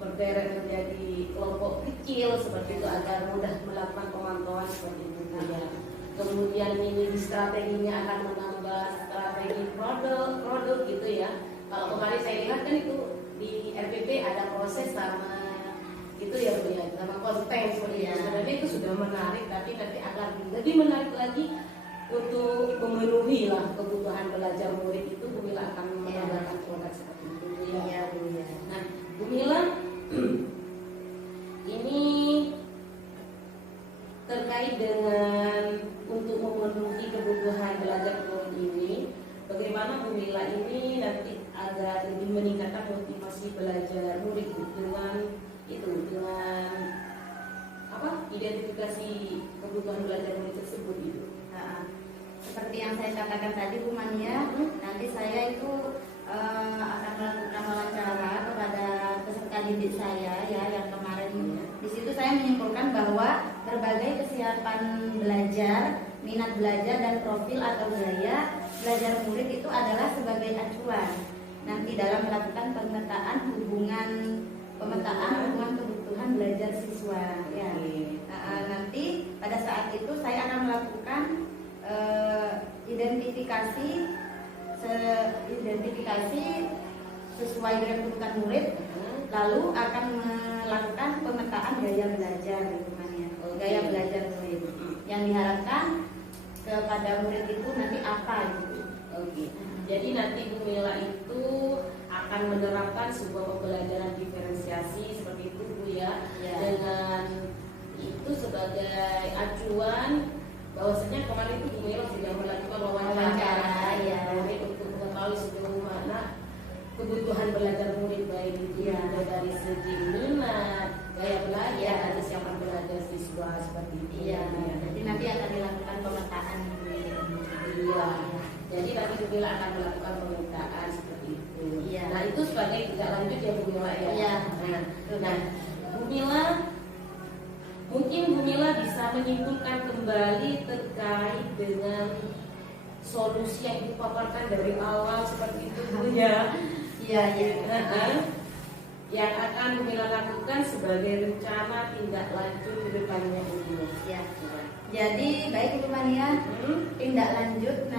berderet menjadi kelompok kecil seperti itu agar mudah melakukan pemantauan seperti itu ya. Kemudian ini strateginya akan menambah strategi produk gitu ya. Kalau kemarin saya lihat kan itu di RPP ada proses sama itu ya Bu ya, sama konten seperti itu. Sebenarnya itu sudah menarik, tapi nanti akan lebih menarik lagi untuk memenuhi lah kebutuhan belajar murid itu. Bu Mila akan menambahkan produk seperti itu ya. Nah Bu Mila, ini terkait dengan untuk memenuhi kebutuhan belajar murid ini, bagaimana Bu Mila ini nanti agar lebih meningkatkan motivasi belajar murid dengan identifikasi kebutuhan belajar murid tersebut itu. Seperti yang saya katakan tadi Bu Mania, nanti saya itu akan melakukan wawancara kepada peserta didik saya ya yang kemarin. Di situ saya menyimpulkan bahwa berbagai kesiapan belajar, minat belajar dan profil atau gaya belajar murid itu adalah sebagai acuan nanti dalam melakukan pemetaan hubungan kebutuhan belajar siswa ya. Nanti pada saat itu saya akan melakukan identifikasi sesuai dengan kebutuhan murid, lalu akan melakukan pemetaan gaya belajar gaya belajar murid yang diharapkan kepada murid itu nanti apa gitu. Oke. Jadi nanti Bu Mila itu akan menerapkan sebuah pembelajaran diferensiasi seperti itu Bu ya. Dengan itu sebagai acuan bahwasanya kemarin itu Bu Mila sudah melakukan wawancara untuk mengetahui sejauh mana kebutuhan belajar murid baik itu dari segi minat, gaya belajar, dan kesiapan belajar siswa seperti itu. Jadi nanti akan dilakukan pemetaan. Jadi nanti Bu Mila akan melakukan pemetaan seperti itu. Nah itu sebagai tindak lanjut ya Bu Mila ya. Nah Bu Mila, mungkin Bu Mila bisa menyimpulkan kembali terkait dengan solusi yang dipaparkan dari awal seperti itu Bu ya. Yang akan Bu Mila lakukan sebagai rencana tindak lanjut ke depannya Bu Mila. Jadi baik Bu Mania, tindak lanjut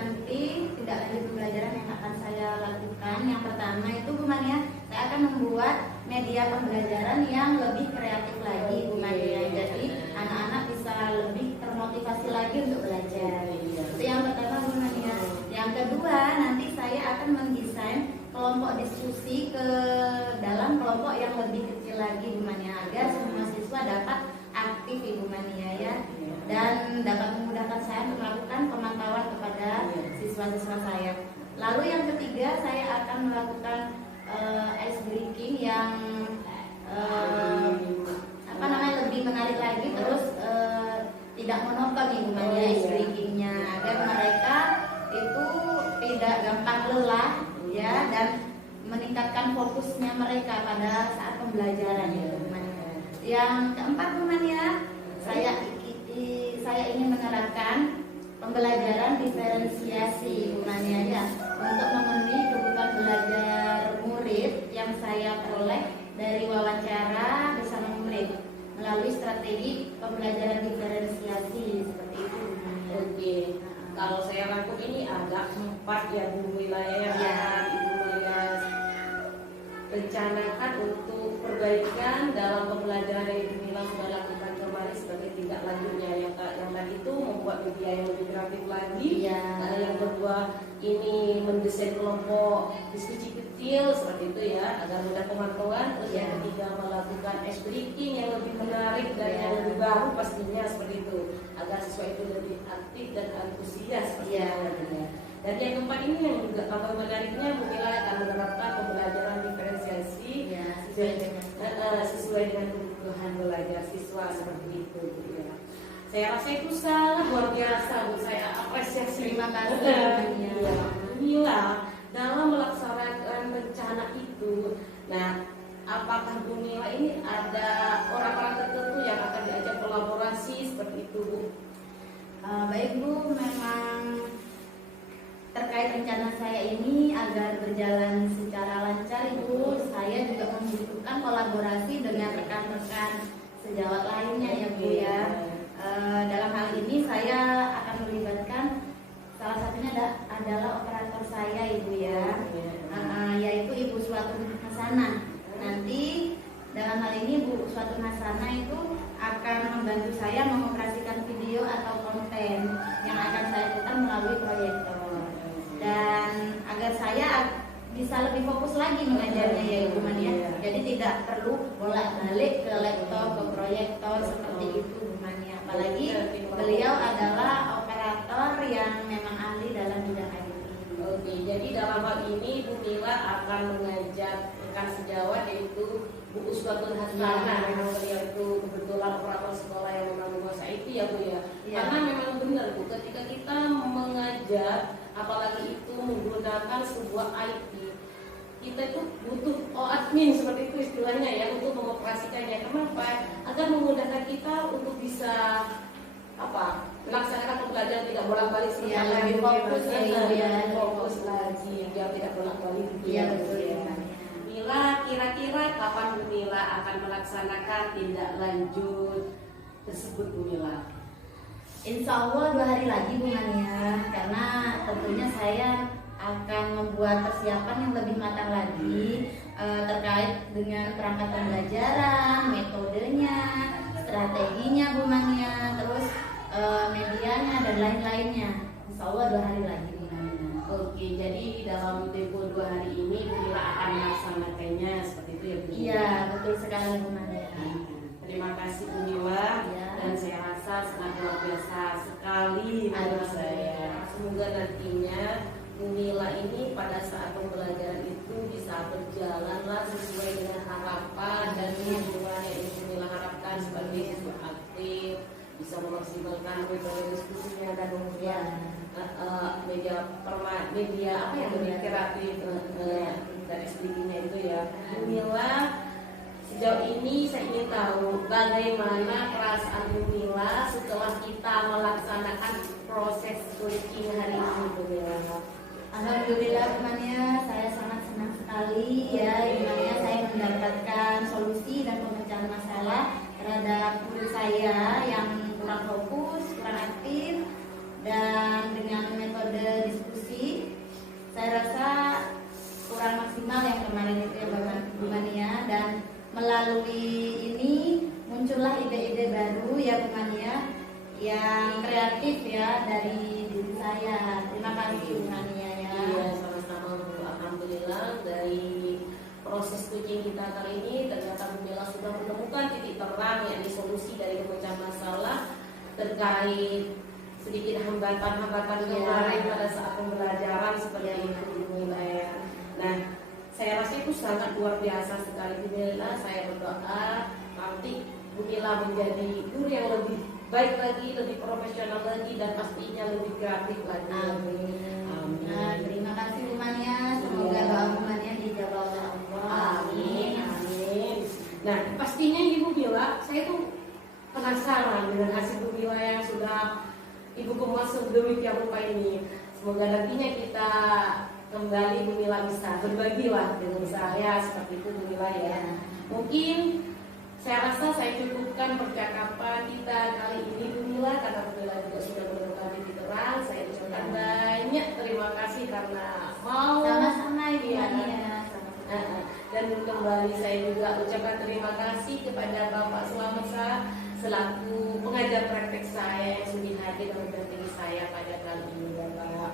pembelajaran yang akan saya lakukan. Yang pertama itu Bu Mania, saya akan membuat media pembelajaran yang lebih kreatif lagi Bu Mania. Jadi anak-anak bisa lebih termotivasi lagi untuk belajar. Itu yang pertama Bu Mania. Yang kedua, nanti saya akan mendesain kelompok diskusi ke dalam kelompok yang lebih kecil lagi Bu Mania, agar semua siswa dapat aktif Ibu Mania ya, dan dapat memudahkan saya untuk melakukan pemantauan kepada siswa-siswa saya. Lalu yang ketiga, saya akan melakukan ice breaking yang lebih menarik lagi, terus tidak monoton Ibu Mania ice breakingnya, agar mereka itu tidak gampang lelah ya, dan meningkatkan fokusnya mereka pada saat pembelajaran ya Bu Mania. Yang keempat Bu Mania, saya ingin menerapkan pembelajaran diferensiasi Bu Mania ya, untuk memenuhi kebutuhan belajar murid yang saya peroleh dari wawancara bersama murid melalui strategi pembelajaran diferensiasi seperti itu Bu Mania. Oke. Kalau saya rangkum ini agak 4 ya Bu Mila ya. Ibu Mila rencanakan untuk perbaikan dalam pembelajaran yang Ibu Mila sudah lakukan kemarin sebagai tindak lanjutnya. Yang tadi itu membuat media yang lebih kreatif lagi. Yang kedua ini mendesain kelompok diskusi kecil seperti itu ya, agar mudah pemantauan. Terus yang ketiga melakukan ice breaking yang lebih menarik dan yang lebih baru pastinya seperti itu, agar siswa itu lebih aktif dan antusias seperti itu. Dan yang keempat ini yang juga tambah menariknya, Bu Mila akan menerapkan pembelajaran diferensiasi sesuai dengan kebutuhan belajar siswa seperti itu. Saya rasa itu sangat luar biasa, Bu. Saya apresiasi. Terima kasih Bu Mila dalam melaksanakan rencana itu. Nah, apakah Bu Mila ini ada orang-orang tertentu yang akan diajak kolaborasi seperti itu, Bu? Baik Bu, memang terkait rencana saya ini agar berjalan secara lancar Ibu, saya juga membutuhkan kolaborasi dengan rekan-rekan sejawat lainnya ya Bu ya. Dalam hal ini saya akan melibatkan salah satunya adalah operator saya Ibu ya, yaitu Ibu Suwatun Hasanah. Nanti dalam hal ini Bu Suwatun Hasanah itu akan membantu saya mengoperasikan video atau konten yang akan saya putar melalui proyektor, dan agar saya bisa lebih fokus lagi mengajarnya ya Ibu Mania. Jadi tidak perlu bolak-balik ke laptop, ke proyektor seperti itu Bu Mania. Apalagi beliau adalah operator yang memang ahli dalam bidang IT. Oke, jadi dalam hal ini Bu Mila akan mengajak rekan sejawat yaitu Bu Uswatun Hasanah. Memang beliau itu kebetulan operator sekolah yang memang menguasai IT ya Bu ya. Karena memang benar Bu, ketika kita mengajar apalagi itu menggunakan sebuah IT, kita itu butuh admin seperti itu istilahnya ya, untuk mengoperasikannya. Kenapa? Agar memudahkan kita untuk bisa melaksanakan pembelajaran tidak bolak-balik seperti lebih fokus fokus lagi biar tidak bolak-balik. Betul ya. Mila, kira-kira kapan Bu Mila akan melaksanakan tindak lanjut tersebut Bu Mila? Insya Allah 2 hari lagi Bu Mania, karena tentunya saya akan membuat persiapan yang lebih matang lagi terkait dengan perangkat pembelajaran, metodenya, strateginya Bu Mania, terus medianya dan lain-lainnya. Insya Allah 2 hari lagi Bu Mania. Oke, jadi dalam tempo 2 hari ini Bu Mila akan melaksanakannya seperti itu ya Bu? Iya, betul sekali Bu Mania. Terima kasih Bu Mila, Ya. dan saya rasa sangat luar biasa sekali menurut saya. Semoga nantinya Bu Mila ini pada saat pembelajaran itu bisa berjalanlah sesuai dengan harapan dan tujuan yang Bu Mila harapkan sebagai siswa aktif, bisa memaksimalkan metode diskusinya dan kemudian media apa ya, media kreatif dari SDG-nya itu ya. Bu Mila, sejauh ini saya ingin tahu bagaimana perasaan Bu Mila setelah kita melaksanakan proses coaching hari ini Bu Mila. Alhamdulillah Bu Mania, saya sangat senang sekali ya Bu Mania, saya mendapatkan solusi dan pemecahan masalah terhadap guru saya yang kurang fokus, kurang aktif, dan dengan metode diskusi saya rasa kurang maksimal yang kemarin itu ya Bu Mania, dan melalui ini muncullah ide-ide baru ya Bu Mania yang kreatif ya dari diri saya. Terima kasih Bu Mania ya. Iya, sama-sama Bu. Alhamdulillah dari proses coaching kita kali ini ternyata Bu Mila sudah menemukan titik terang, yakni solusi dari pemecahan masalah terkait sedikit hambatan-hambatan kemarin pada saat pembelajaran seperti itu Bu Mila ya. Nah, saya rasa itu sangat luar biasa sekali Bu Mila. Saya berdoa nanti Bu Mila menjadi guru yang lebih baik lagi, lebih profesional lagi, dan pastinya lebih kreatif lagi. Amin. Amin. Nah, terima kasih Bu Mania. Semoga doa Bu Mania dijawab oleh Allah. Amin. Amin. Nah, pastinya Ibu Mila, saya tuh penasaran dengan hasil Bu Mila yang sudah Ibu kemas sedemikian rupa ini. Semoga nantinya kita kembali Bu Mila bisa berbagi lah dengan saya seperti itu Bu Mila ya. Mungkin saya rasa saya cukupkan percakapan kita kali ini Bu Mila, karena Bu Mila juga sudah menemukan titik terang. Saya ucapkan banyak terima kasih karena mau Sama-sama Ibu Iya. Mania. Dan kembali saya juga ucapkan terima kasih kepada Bapak Slamet selaku pengajar praktek saya yang sudah hadir dan mendampingi saya pada kali ini Bapak.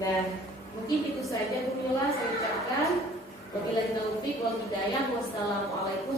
Nah, mungkin itu saja Bu Mila saya ucapkan. Wabillahi taufiq wal hidayah. Wassalamualaikum